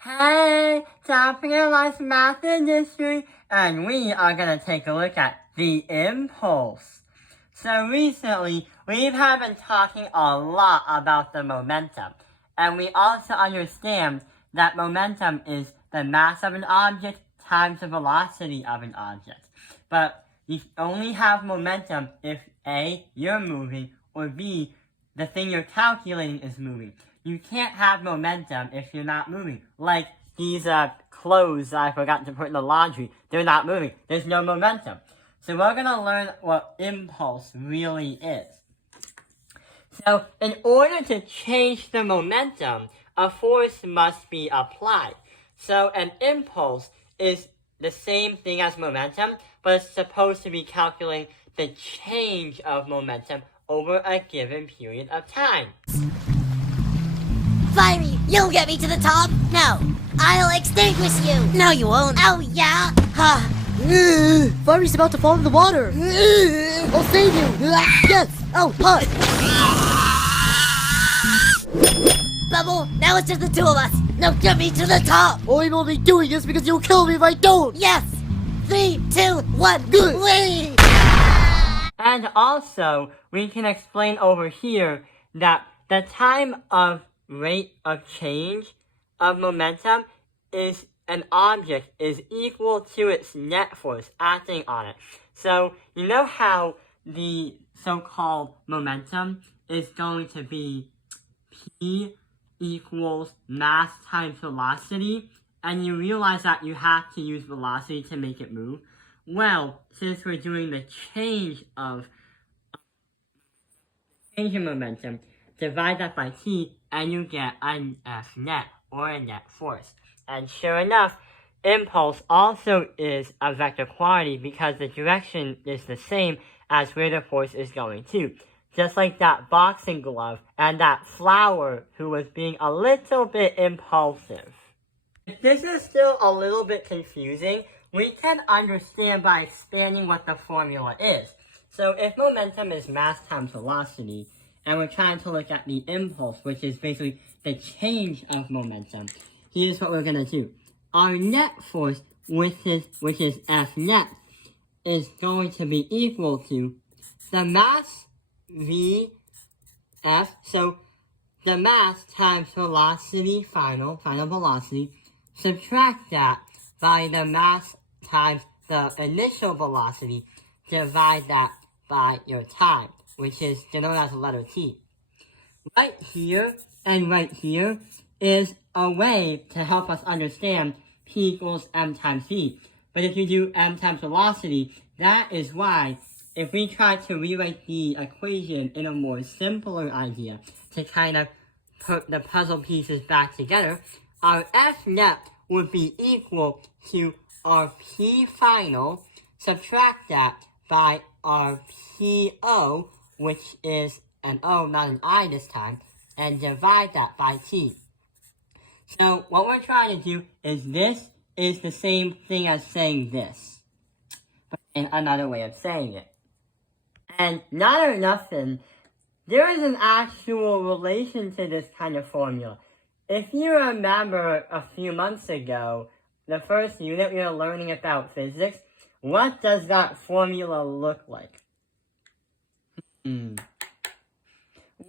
Hey, Topping Your Life's Math Industry, and we are going to take a look at the impulse. So recently, we have been talking a lot about the momentum, and we also understand that momentum is the mass of an object times the velocity of an object. But you only have momentum if A, you're moving, or B, the thing you're calculating is moving. You can't have momentum if you're not moving. Like these clothes I forgot to put in the laundry. They're not moving. There's no momentum. So we're going to learn what impulse really is. So in order to change the momentum, a force must be applied. So an impulse is the same thing as momentum, but it's supposed to be calculating the change of momentum over a given period of time. Fiery, you'll get me to the top? No, I'll extinguish you. No, you won't. Oh, yeah? Fiery's about to fall in the water. I'll save you. Yes. Oh, hot. Bubble, now it's just the two of us. Now get me to the top. I'm only doing this because you'll kill me if I don't. Yes. 3, 2, 1. Good. Whee! And also, we can explain over here that the time of rate of change of momentum is an object is equal to its net force acting on it. So, you know how the so-called momentum is going to be P equals mass times velocity, and you realize that you have to use velocity to make it move? Well, since we're doing the change of momentum, divide that by t, and you get an F net, or a net force. And sure enough, impulse also is a vector quantity because the direction is the same as where the force is going to. Just like that boxing glove and that flower who was being a little bit impulsive. If this is still a little bit confusing, we can understand by expanding what the formula is. So if momentum is mass times velocity, and we're trying to look at the impulse, which is basically the change of momentum, here's what we're going to do. Our net force, which is F net, is going to be equal to the mass V F, so the mass times velocity, final velocity, subtract that by the mass times the initial velocity, divide that by your time, which is denoted as the letter T. Right here and right here is a way to help us understand P equals M times V. But if you do M times velocity, that is why if we try to rewrite the equation in a more simpler idea to kind of put the puzzle pieces back together, our F net would be equal to our P final, subtract that by our PO, which is an O, not an I this time, and divide that by T. So what we're trying to do is this is the same thing as saying this, but in another way of saying it. And not or nothing, there is an actual relation to this kind of formula. If you remember a few months ago, the first unit we were learning about physics, what does that formula look like?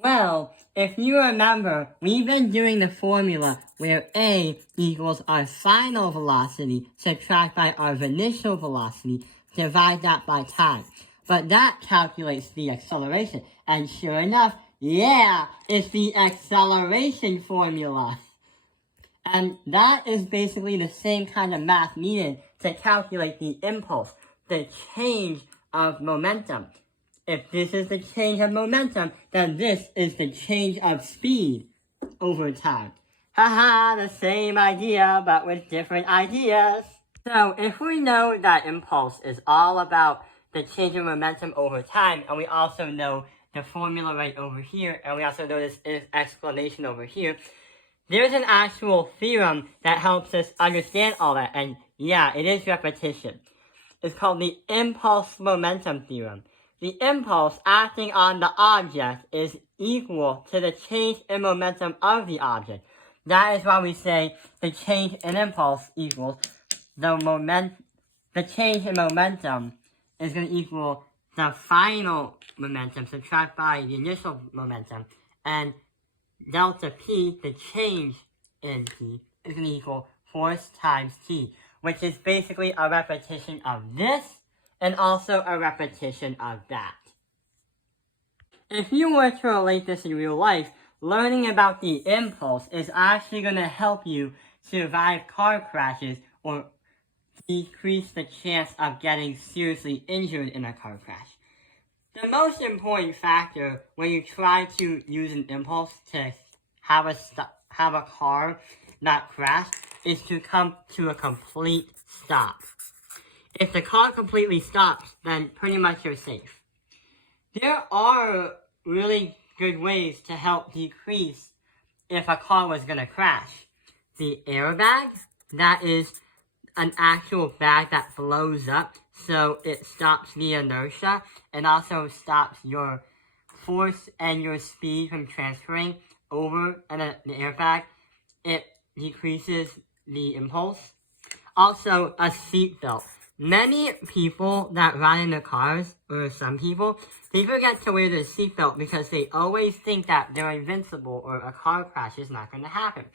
Well, if you remember, we've been doing the formula where A equals our final velocity, subtract by our initial velocity, divide that by time. But that calculates the acceleration. And sure enough, yeah, it's the acceleration formula. And that is basically the same kind of math needed to calculate the impulse, the change of momentum. If this is the change of momentum, then this is the change of speed over time. Haha, the same idea, but with different ideas. So if we know that impulse is all about the change of momentum over time, and we also know the formula right over here, and we also know this explanation over here, there's an actual theorem that helps us understand all that, and yeah, it is repetition. It's called the impulse momentum theorem. The impulse acting on the object is equal to the change in momentum of the object. That is why we say the change in impulse equals the change in momentum is going to equal the final momentum subtract by the initial momentum, and delta P, the change in P, is going to equal force times T, which is basically a repetition of this and also a repetition of that. If you were to relate this in real life, learning about the impulse is actually going to help you survive car crashes or decrease the chance of getting seriously injured in a car crash. The most important factor when you try to use an impulse to have a car not crash is to come to a complete stop. If the car completely stops, then pretty much you're safe. There are really good ways to help decrease if a car was going to crash. The airbag, that is an actual bag that blows up, so it stops the inertia and also stops your force and your speed from transferring over the airbag. It decreases the impulse. Also, a seatbelt. Many people that ride in the cars, or some people, they forget to wear their seatbelt because they always think that they're invincible or a car crash is not going to happen.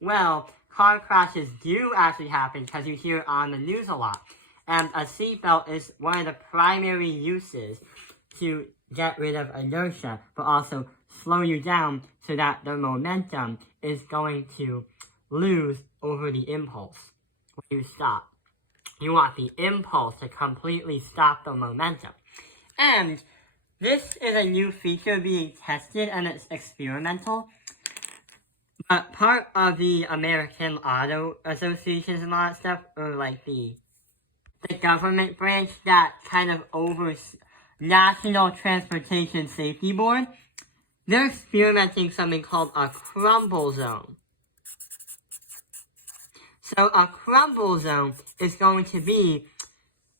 Well, car crashes do actually happen because you hear it on the news a lot. And a seatbelt is one of the primary uses to get rid of inertia, but also slow you down so that the momentum is going to lose over the impulse when you stop. You want the impulse to completely stop the momentum. And this is a new feature being tested and it's experimental. But part of the American Auto Associations and all that stuff, or like the government branch that kind of oversees National Transportation Safety Board, they're experimenting something called a crumble zone. So a crumble zone is going to be,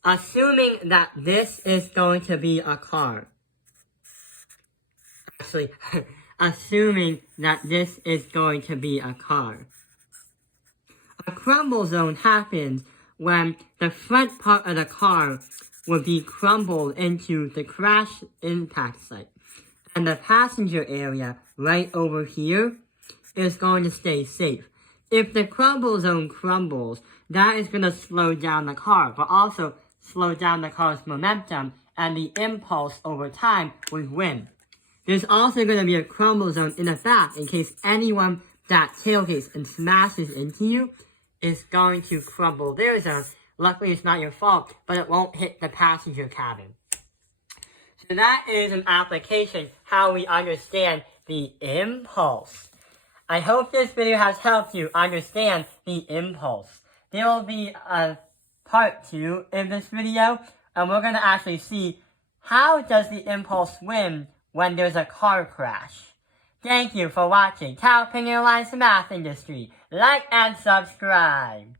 assuming that this is going to be a car. Actually, assuming that this is going to be a car. A crumble zone happens when the front part of the car will be crumbled into the crash impact site. And the passenger area right over here is going to stay safe. If the crumble zone crumbles, that is going to slow down the car, but also slow down the car's momentum, and the impulse over time will win. There's also going to be a crumble zone in the back in case anyone that tailgates and smashes into you is going to crumble their zone. Luckily, it's not your fault, but it won't hit the passenger cabin. So that is an application how we understand the impulse. I hope this video has helped you understand the impulse. There will be a part 2 in this video, and we're going to actually see how does the impulse win when there's a car crash. Thank you for watching Tao Ping Airlines Math Industry. Like and subscribe.